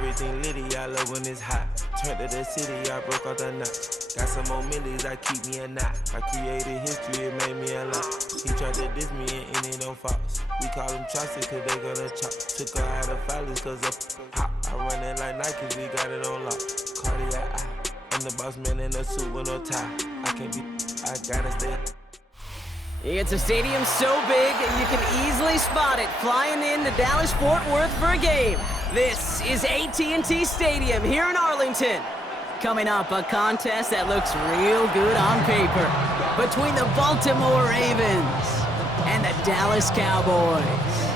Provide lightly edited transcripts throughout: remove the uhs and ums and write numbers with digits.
Everything litty, I love when it's hot. Turned to the city, I broke out the knot. Got some more millies, I keep me a knot. I created history, it made me a lot. He tried to diss me and it don't false. We call them chopsticks cause they gonna chop. Took her out of filers cause of hot. I run it like Nike, we got it on lock. Cardiac eye. I'm the boss man in a suit with no tie. I can't be, I gotta stay. It's a stadium so big, you can easily spot it flying into Dallas-Fort Worth for a game. This is AT&T Stadium here in Arlington. Coming up, a contest that looks real good on paper between the Baltimore Ravens and the Dallas Cowboys.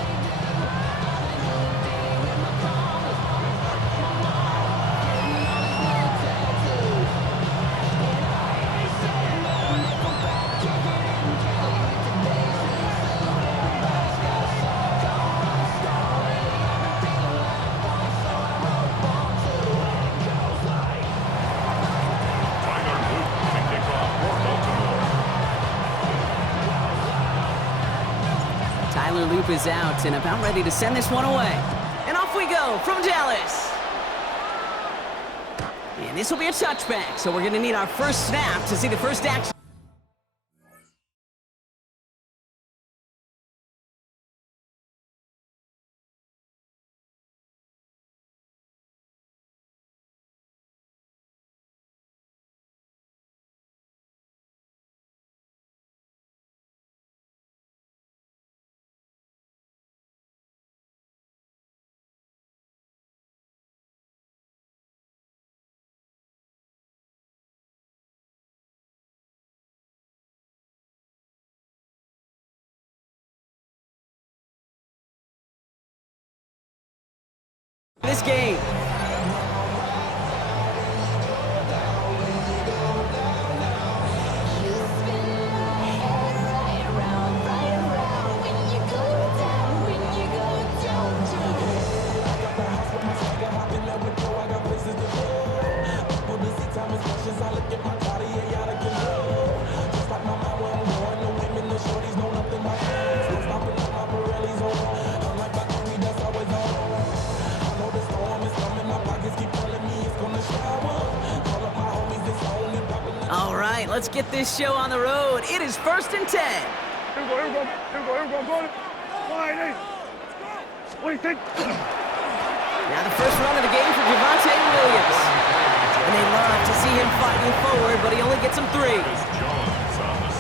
Loop is out and about ready to send this one away. And off we go from Dallas. And this will be a touchback, so we're going to need our first snap to see the first action. This game. All right, let's get this show on the road. It is 1st and 10. Here we go. What do you think? Now the first run of the game for Javonte Williams. And they love to see him fighting forward, but he only gets them 3.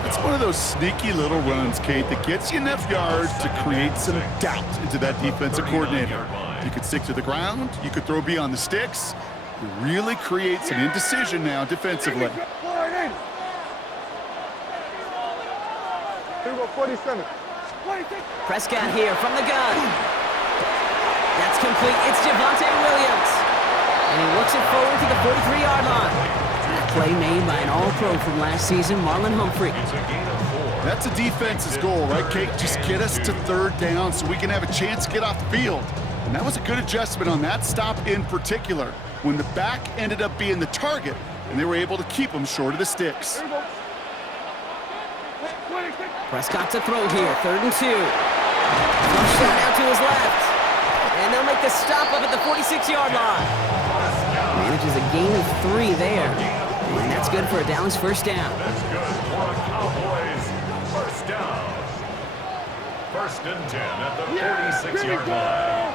It's one of those sneaky little runs, Kate, that gets you enough yards to create some doubt into that defensive coordinator. You could stick to the ground. You could throw beyond the sticks. It really creates an indecision now defensively. Here we go, 47. Prescott here from the gun. That's complete. It's Javonte Williams. And he looks it forward to the 43-yard line. A play made by an all-pro from last season, Marlon Humphrey. That's a defense's goal, right, Kate? Just get us to 3rd down so we can have a chance to get off the field. And that was a good adjustment on that stop in particular, when the back ended up being the target, and they were able to keep him short of the sticks. Prescott to throw here, 3rd and 2. Flush shot out to his left. And they'll make the stop up at the 46-yard line. Manages a gain of 3 there. And that's good for a Dallas first down. That's good for a Cowboys first down. 1st and 10 at the 46-yard line.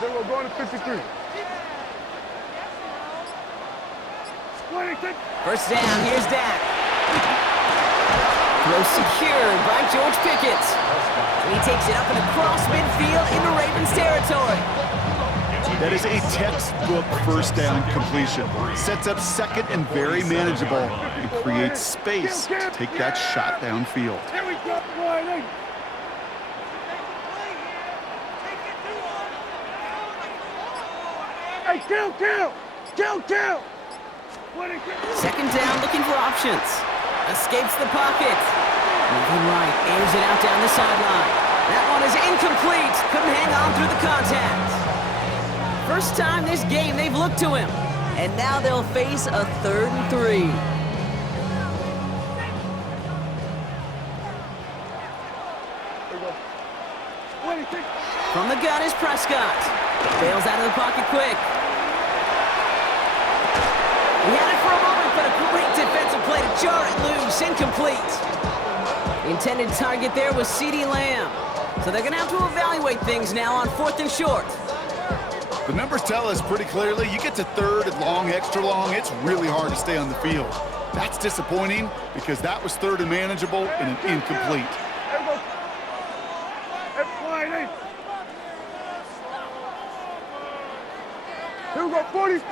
Then we're going to 53. First down, here's Dak. Throw secured by George Pickett. And he takes it up and across midfield into Ravens territory. That is a textbook first down completion. Sets up 2nd and very manageable and creates space to take that shot downfield. Here we go, Riley. Hey, kill! 2nd down, looking for options. Escapes the pocket. Moving right, airs it out down the sideline. That one is incomplete. Couldn't hang on through the contact. First time this game they've looked to him. And now they'll face a 3rd and 3. From the gun is Prescott. Bails out of the pocket quick. He had it for a moment, but a great defensive play to jar it loose. Incomplete. The intended target there was CeeDee Lamb. So they're going to have to evaluate things now on 4th and short. The numbers tell us pretty clearly, you get to 3rd and long, extra long, it's really hard to stay on the field. That's disappointing because that was 3rd and manageable and an incomplete. There we go. That's line 8. Here we go, 46.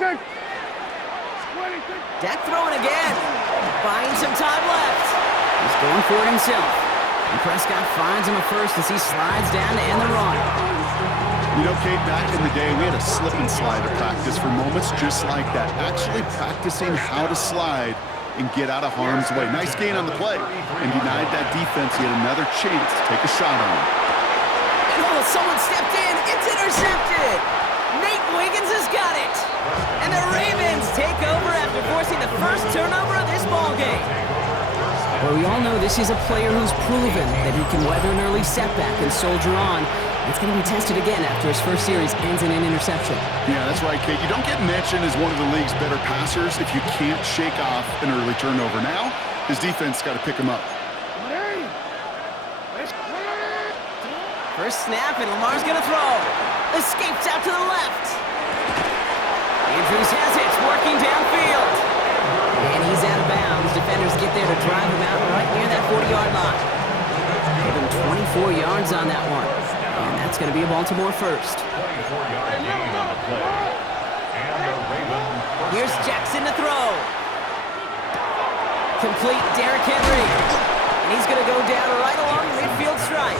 26. Dak throwing again. Buying some time left. He's going for it himself. And Prescott finds him a first as he slides down to end the run. You know, Kate, back in the day, we had a slip and slide to practice for moments just like that. Actually practicing how to slide and get out of harm's way. Nice gain on the play. And denied that defense yet another chance to take a shot on him. And oh, someone stepped in. It's intercepted. Nate Wiggins has got it. And the Ravens take over after forcing the first turnover of this ballgame. Well, we all know this is a player who's proven that he can weather an early setback and soldier on. It's going to be tested again after his first series ends in an interception. Yeah, that's right, Kate. You don't get mentioned as one of the league's better passers if you can't shake off an early turnover. Now, his defense got to pick him up. First snap, and Lamar's going to throw. Escapes out to the left. Andrews has it, working downfield. And he's out of bounds. Defenders get there to drive him out right near that 40-yard line. Give him 24 yards on that one. And that's going to be a Baltimore first. 24-yard gain on the play. And the Ravens first Here's down. Jackson to throw. Complete Derrick Henry. And he's going to go down right along the midfield stripe.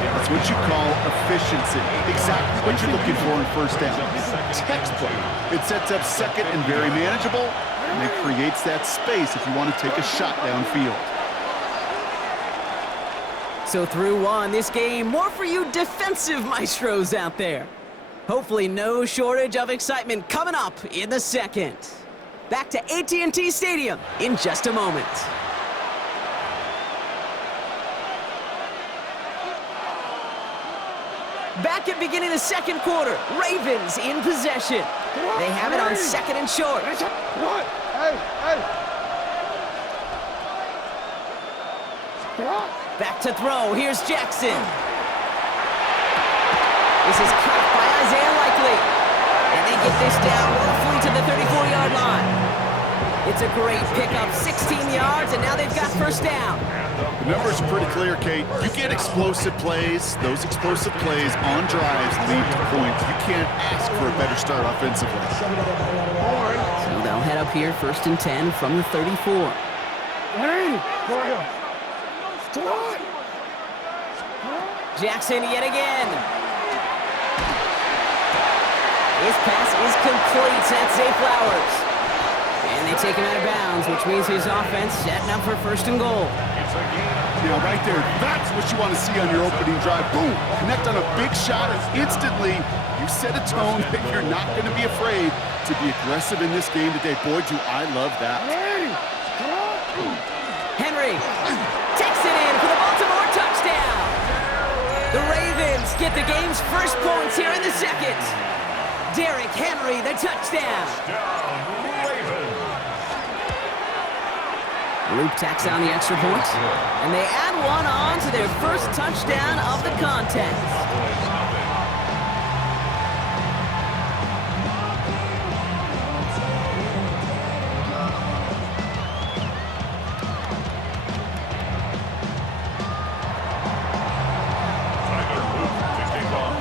That's what you call efficiency. Exactly what you're looking for in first down. Textbook. It sets up second and very manageable, and it creates that space if you want to take a shot downfield. So through one, this game, more for you defensive maestros out there. Hopefully no shortage of excitement coming up in the second. Back to AT&T Stadium in just a moment. Back at beginning of the second quarter, Ravens in possession. They have it on 2nd and short. What? Hey, hey. Back to throw, here's Jackson. This is caught by Isaiah Likely. And they get this down roughly to the 34-yard line. It's a great pickup, 16 yards, and now they've got first down. The numbers are pretty clear, Kate. You get explosive plays. Those explosive plays on drives lead to points. You can't ask for a better start offensively. So they'll head up here, 1st and 10 from the 34. Hey, go ahead. Jackson yet again. His pass is complete. That's Zay Flowers. And they take him out of bounds, which means his offense setting up for 1st and goal. Now, right there, that's what you want to see on your opening drive. Boom! Connect on a big shot, and instantly you set a tone that you're not going to be afraid to be aggressive in this game today. Boy, do I love that. Henry takes it in for the Baltimore touchdown. The Ravens get the game's first points here in the second. Derrick Henry, the touchdown. Luke tacks on the extra point, and they add one on to their first touchdown of the contest.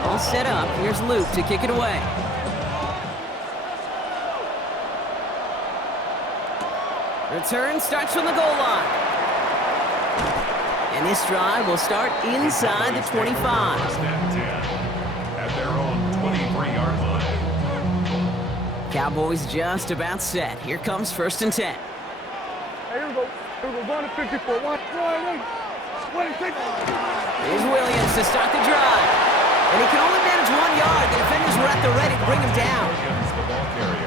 All set up, here's Luke to kick it away. Return starts from the goal line. And this drive will start inside the 25. At their own 23-yard line. Cowboys just about set. Here comes 1st and 10. Hey, here we go. Here we go. Going to 54. One, right, Here's Williams to start the drive. And he can only manage 1 yard. The defenders were at the ready to bring him down.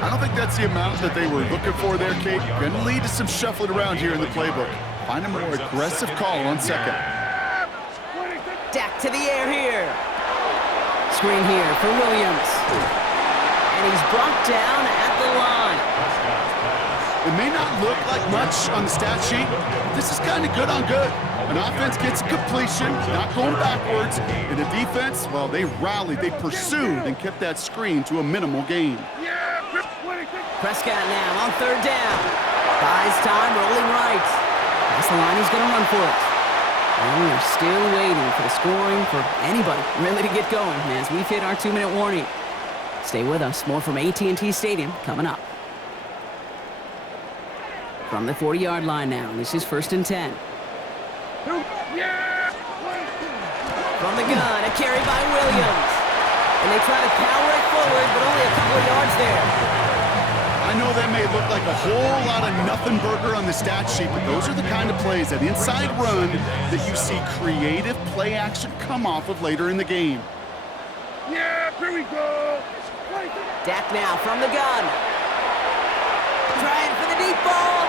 I don't think that's the amount that they were looking for there, Kate. Going to lead to some shuffling around here in the playbook. Find a more aggressive call on second. Dak to the air here. screen here for Williams. And he's brought down at the line. It may not look like much on the stat sheet, but this is kind of good on good. An offense gets a completion, not going backwards, and the defense, well, they rallied, they pursued, and kept that screen to a minimal gain. Prescott now on third down. Buys time, rolling right. That's the line, he's going to run for it. And we are still waiting for the scoring for anybody really to get going as we've hit our 2-minute warning. Stay with us. More from AT&T Stadium coming up. From the 40-yard line now, this is 1st and 10. From the gun, a carry by Williams. And they try to power it forward, but only a couple of yards there. I know that may look like a whole lot of nothing burger on the stat sheet, but those are the kind of plays, that inside run, that you see creative play action come off of later in the game. Yeah, here we go. Dak now from the gun. Trying for the deep ball.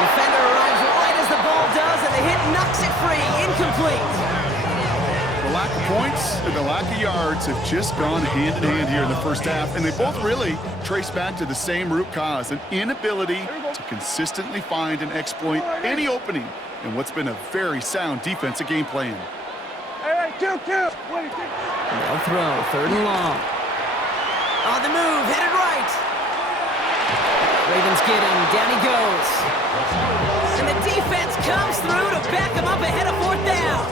Defender arrives right as the ball does, and the hit knocks it free. Incomplete. The lack of points and the lack of yards have just gone hand in hand here in the first half, and they both really trace back to the same root cause, an inability to consistently find and exploit any opening in what's been a very sound defensive game plan. Hey, kill. No throw, 3rd and long. On the move, headed right. Ravens get him, down he goes. And the defense comes through to back him up ahead of 4th down.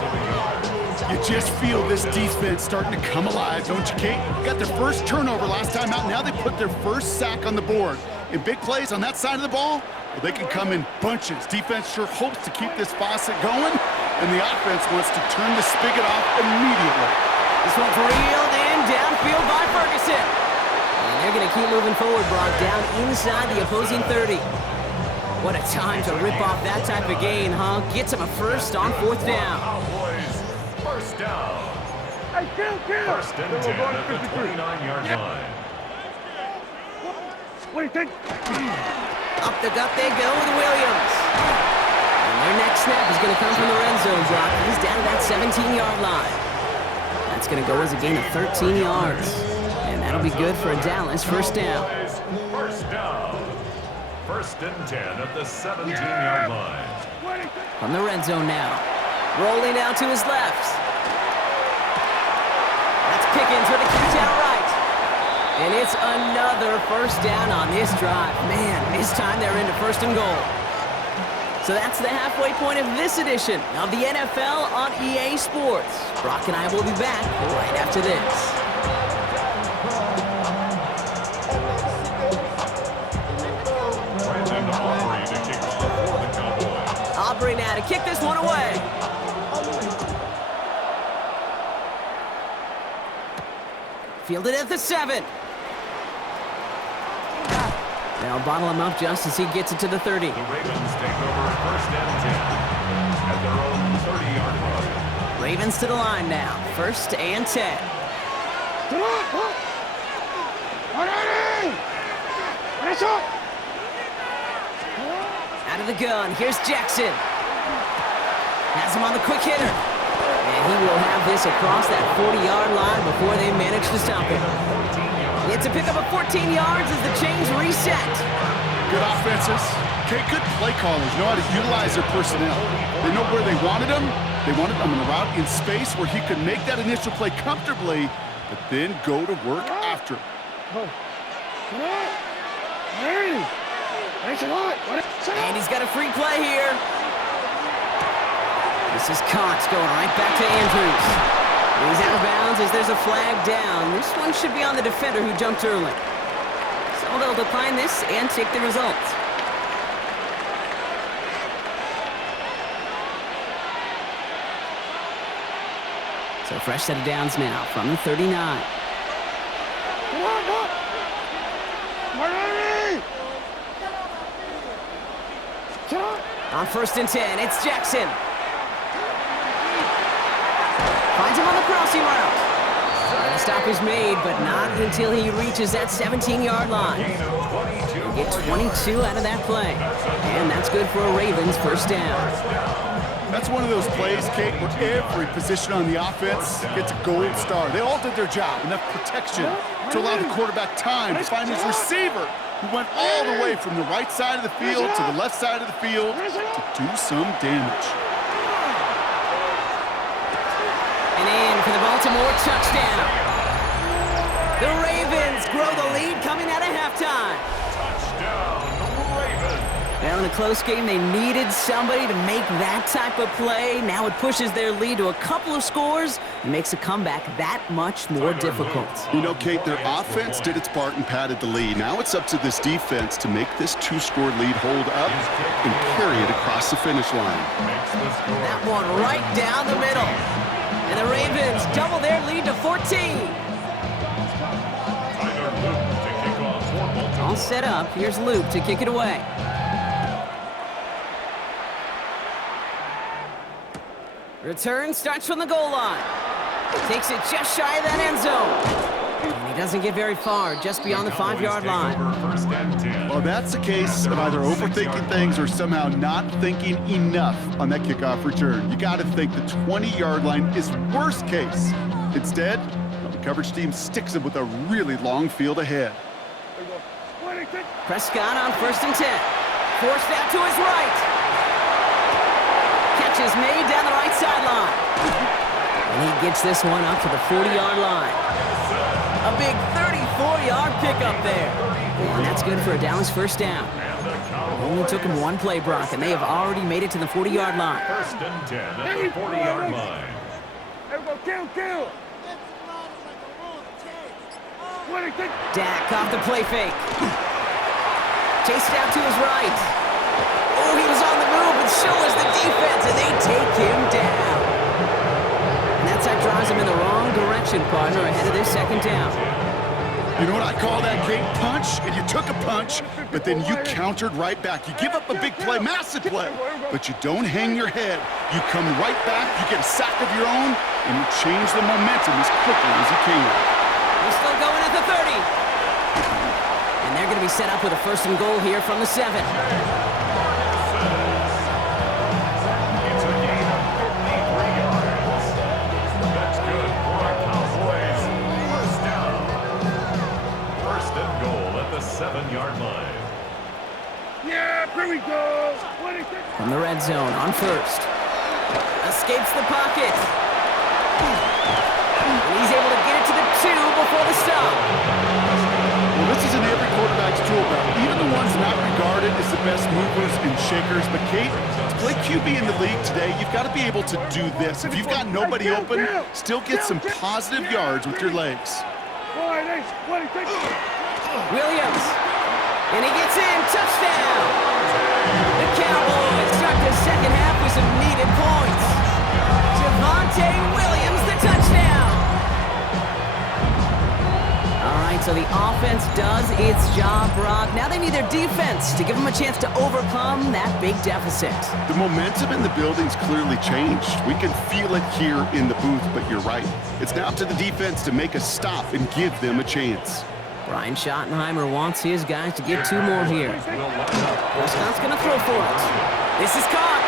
You just feel this defense starting to come alive, don't you, Kate? Got their first turnover last time out. Now they put their first sack on the board. In big plays on that side of the ball, well, they can come in bunches. Defense sure hopes to keep this faucet going, and the offense wants to turn the spigot off immediately. This one's reeled in downfield by Ferguson. And they're going to keep moving forward, Brock, down inside the opposing 30. What a time to rip off that type of gain, huh? Gets him a first on 4th down. First down. Hey, kill. 1st and 10 at the 29-yard line. What do you think? Up the gut they go with Williams. And their next snap is going to come from the red zone, Brock. He's down to that 17-yard line. That's going to go as a gain of 13 yards. And that'll be good for a Dallas first down. First down. 1st and 10 at the 17-yard line. From the red zone now. Rolling out to his left. That's Pickens with a catch out right. And it's another first down on this drive. Man, this time they're into 1st and goal. So that's the halfway point of this edition of the NFL on EA Sports. Brock and I will be back right after this. Aubrey now to kick this one away. Fielded at the 7. They'll bottle him up just as he gets it to the 30. The Ravens take over 1st and 10 at their own 30-yard line. Ravens to the line now. 1st and 10. Out of the gun. Here's Jackson. Has him on the quick hitter. And he will have this across that 40-yard line before they manage to stop him. It's a pickup of 14 yards as the chains reset. Good offenses. Okay, good play callers know how to utilize their personnel. They know where they wanted him. They wanted him in a route in space where he could make that initial play comfortably, but then go to work after. And he's got a free play here. This is Kant going right back to Andrews. He's out of bounds as there's a flag down. This one should be on the defender who jumped early. So they'll decline this and take the results. So fresh set of downs now from the 39. On 1st and 10, it's Jackson. Finds him on the crossing route. And a stop is made, but not until he reaches that 17-yard line. He'll get 22 out of that play. And that's good for a Ravens first down. That's one of those plays, Kate, where every position on the offense gets a gold star. They all did their job. Enough protection to allow the quarterback time to find his receiver, who went all the way from the right side of the field to the left side of the field to do some damage. And in for the Baltimore touchdown. The Ravens grow the lead coming out of halftime. Touchdown, Ravens. Now in a close game, they needed somebody to make that type of play. Now it pushes their lead to a couple of scores and makes a comeback that much more difficult. You know, Kate, their offense did its part and padded the lead. Now it's up to this defense to make this two-score lead hold up and carry it across the finish line. That one right down the middle. And the Ravens double their lead to 14. All set up. Here's Luke to kick it away. Return starts from the goal line. Takes it just shy of that end zone. And he doesn't get very far, just beyond the 5-yard line. Well, that's the case of either overthinking things or somehow not thinking enough on that kickoff return. You got to think the 20-yard line is worst case. Instead, the coverage team sticks him with a really long field ahead. Prescott on 1st and 10. Forced out to his right. Catch is made down the right sideline. And he gets this one up to the 40-yard line. A big 34-yard pickup there. And that's good for a Dallas first down. Only took him one play, Brock, and they have already made it to the 40-yard line. 1st and 10 at the 40-yard line. Kill. Dak off the play fake. Chased out to his right. Oh, he was on the move, but so was the defense, and they take him down. And that's how drives him in the wrong direction, partner, ahead of their second down. You know what I call that, Kate? Punch, and you took a punch, but then you countered right back. You give up a big play, massive play, but you don't hang your head. You come right back, you get a sack of your own, and you change the momentum as quickly as you can. He's still going at the 30. And they're going to be set up with a 1st and goal here from the 7. It's a gain of 53 yards. That's good for our Cowboys. 1st down. 1st and goal at the 7-yard line. Yeah, here we go. From the red zone on 1st. Escapes the pocket. And he's able to get it to the 2 before the stop. Well, this isn't every quarterback's tool belt, even the ones not regarded as the best movers and shakers. But, Kate, to play QB in the league today, you've got to be able to do this. If you've got nobody open, still get some positive yards with your legs. Williams. And he gets in. Touchdown. The Cowboys start the second half with some needed points. Javonte Williams, the touchdown. All right, so the offense does its job, Brock. Now they need their defense to give them a chance to overcome that big deficit. The momentum in the building's clearly changed. We can feel it here in the booth, but you're right. It's now up to the defense to make a stop and give them a chance. Brian Schottenheimer wants his guys to get 2 more here. Prescott's going to throw for it. This is caught.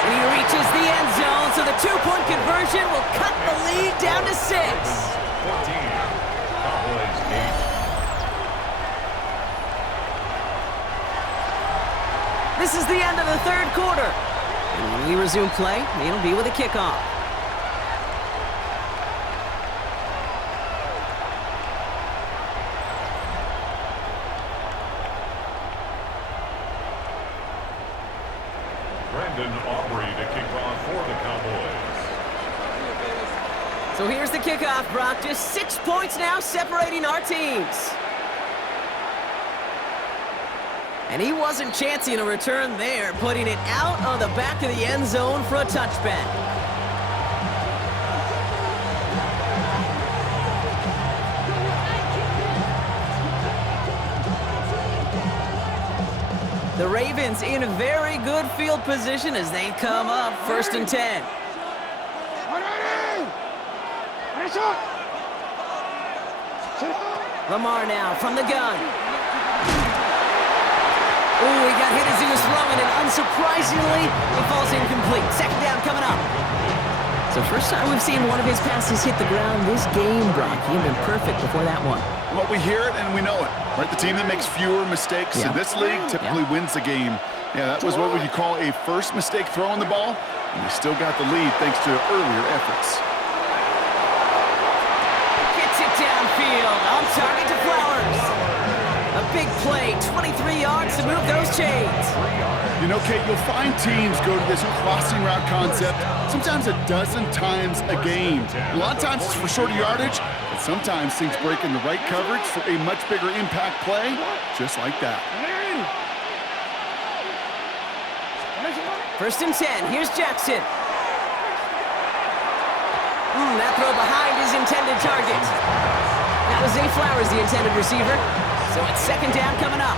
And he reaches the end zone, so the 2-point conversion will cut the lead down to 6. 14. Cowboys 8. This is the end of the 3rd quarter. And when we resume play, it'll be with a kickoff. So here's the kickoff, Brock. Just 6 points now separating our teams. And he wasn't chancing a return there, putting it out on the back of the end zone for a touchback. The Ravens in a very good field position as they come up 1st and 10. Lamar now from the gun. Oh, he got hit as he was throwing, and unsurprisingly, it falls incomplete. Second down coming up. So first time we've seen one of his passes hit the ground this game, Brock. He had been perfect before that one. Well, we hear it and we know it, right? The team that makes fewer mistakes in this league typically wins the game. Yeah, that was what would you call a first mistake throwing the ball, and they still got the lead thanks to earlier efforts. Gets it downfield, on target to Flowers. A big play, 23 yards to move those chains. You know, Kate, you'll find teams go to this crossing route concept sometimes a dozen times a game. A lot of times it's for shorter yardage, but sometimes things break in the right coverage for a much bigger impact play, just like that. First and 10, here's Jackson. That throw behind his intended target. That was Zay Flowers, the intended receiver. So it's second down coming up.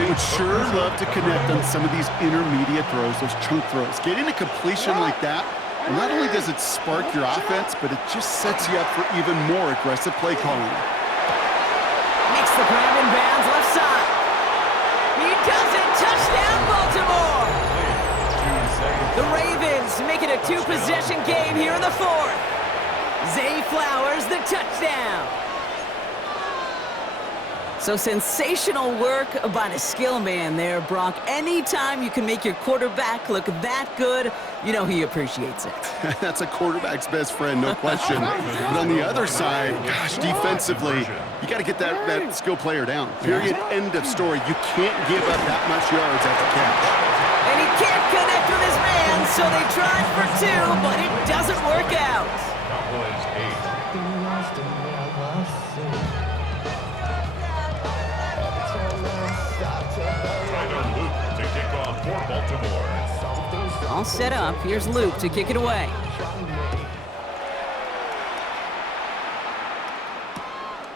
They would sure love to connect on some of these intermediate throws, those chunk throws. Getting a completion like that, well, not only does it spark your offense, but it just sets you up for even more aggressive play calling. Makes the grab in bounds left side. He does it. Touchdown, Baltimore. The Ravens make it a two-possession game here in the fourth. Zay Flowers, the touchdown. So sensational work by the skill man there, Brock. Anytime you can make your quarterback look that good, you know he appreciates it. That's a quarterback's best friend, no question. But on the other side, gosh, defensively, you got to get that skill player down. Period, end of story. You can't give up that much yards after catch. And he can't connect with his man, so they tried for two, but it doesn't work out. Cowboys 8. To kick off for Baltimore. All set up. Here's Luke to kick it away.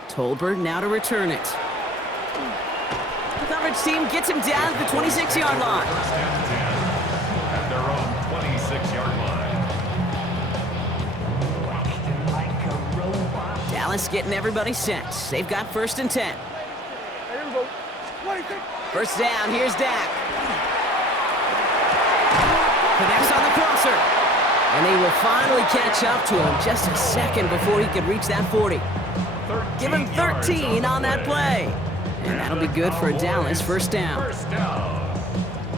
Tolbert now to return it. The coverage team gets him down to the 26-yard line. First and 10 at their own 26-yard line. Dallas getting everybody set. They've got first and 10. Here we go. First down, here's Dak. Connects on the crosser. And they will finally catch up to him just a second before he could reach that 40. Give him 13 on that play. And that'll be good for a Dallas first down.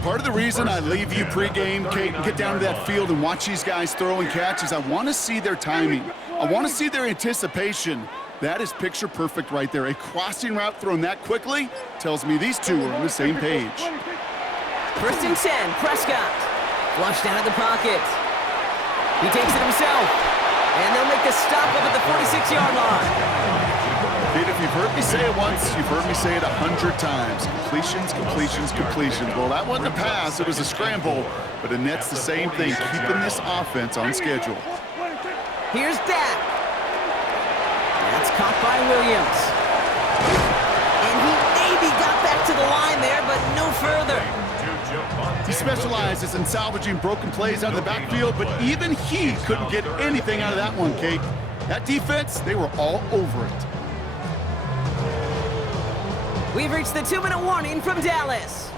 Part of the reason I leave you pregame, Kate, and get down to that field and watch these guys throw and catch is I want to see their timing. I want to see their anticipation. That is picture perfect right there. A crossing route thrown that quickly tells me these two are on the same page. First and 10, Prescott. Flushed out of the pocket. He takes it himself. And they'll make the stop up at the 46-yard line. Kate, if you've heard me say it once, you've heard me say it 100 times. Completions, completions, completions. Well, that wasn't a pass. It was a scramble. But it nets the same thing, keeping this offense on schedule. Here's Dak. That's caught by Williams. And he maybe got back to the line there, but no further. He specializes in salvaging broken plays out of the backfield, but even he couldn't get anything out of that one, Kate. That defense, they were all over it. We've reached the 2-minute warning from Dallas.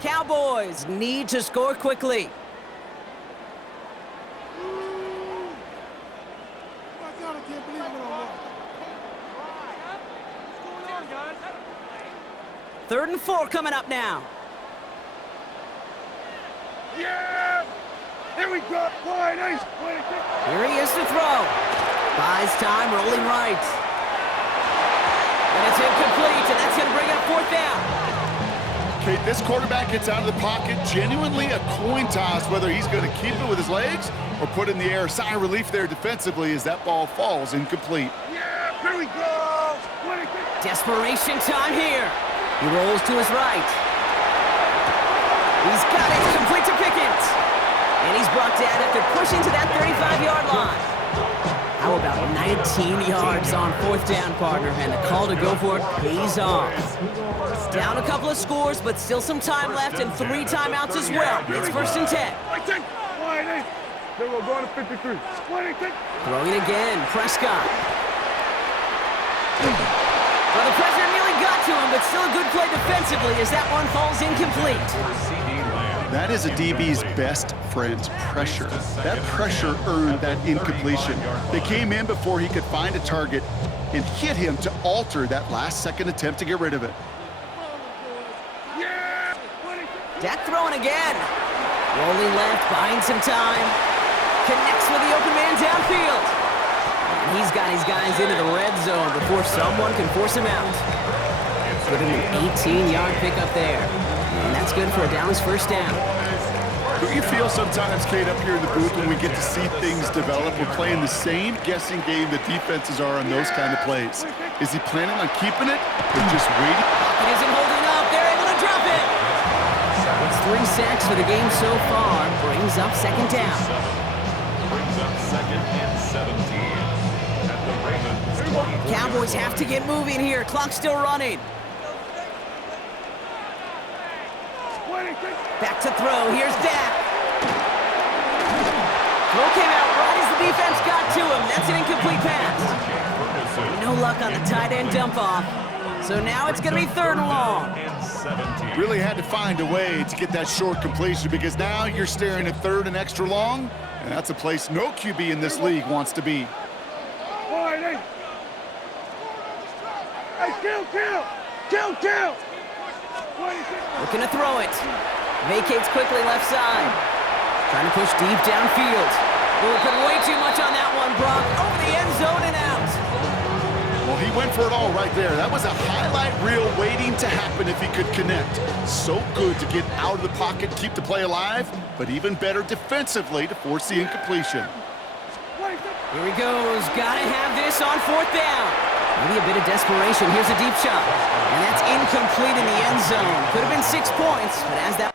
Cowboys need to score quickly. Third and 4 coming up now. Yeah! Here we go. Boy, nice. Here he is to throw. Buys time, rolling right. And it's incomplete, and that's going to bring up fourth down. Kate, this quarterback gets out of the pocket, genuinely a coin toss whether he's going to keep it with his legs or put it in the air. Sigh of relief there defensively as that ball falls incomplete. Yeah, here we go. Desperation time here. He rolls to his right. He's got it, complete to Pickens. And he's brought down after pushing to that 35-yard line. How about 19 yards on fourth down, partner? And the call to go for it pays off. Down a couple of scores, but still some time left and 3 timeouts as well. It's first and 10. They will go to 53. Throwing again, Prescott. Well, the pressure nearly got to him, but still a good play defensively as that one falls incomplete. That is a DB's best friend, pressure. That pressure earned that incompletion. They came in before he could find a target and hit him to alter that last-second attempt to get rid of it. Dak throwing again. Rolling left, buying some time. Connects with the open man downfield. And he's got his guys into the red zone before someone can force him out. Give him an 18-yard pickup there. And that's good for a Dallas first down. Don't you feel sometimes, Kate, up here in the booth when we get to see things develop, we're playing the same guessing game that defenses are on those kind of plays? Is he planning on keeping it or just waiting? It isn't holding up. They're able to drop it. It's 3 sacks for the game so far. Brings up second down. Brings up second and 17 at the Ravens. Cowboys have to get moving here. Clock's still running. Back to throw. Here's Dak. Throw came out right as the defense got to him. That's an incomplete pass. No luck on the tight end dump off. So now it's going to be 3rd and long. Really had to find a way to get that short completion because now you're staring at 3rd and extra long, and that's a place no QB in this league wants to be. Kill! Looking to throw it. Vacates quickly left side. Trying to push deep downfield. Oh, put way too much on that one, Brock. Over the end zone and out. Well, he went for it all right there. That was a highlight reel waiting to happen if he could connect. So good to get out of the pocket, keep the play alive, but even better defensively to force the incompletion. Here he goes. Gotta have this on 4th down. Maybe a bit of desperation. Here's a deep shot. And that's incomplete in the end zone. Could have been 6 points, but as that...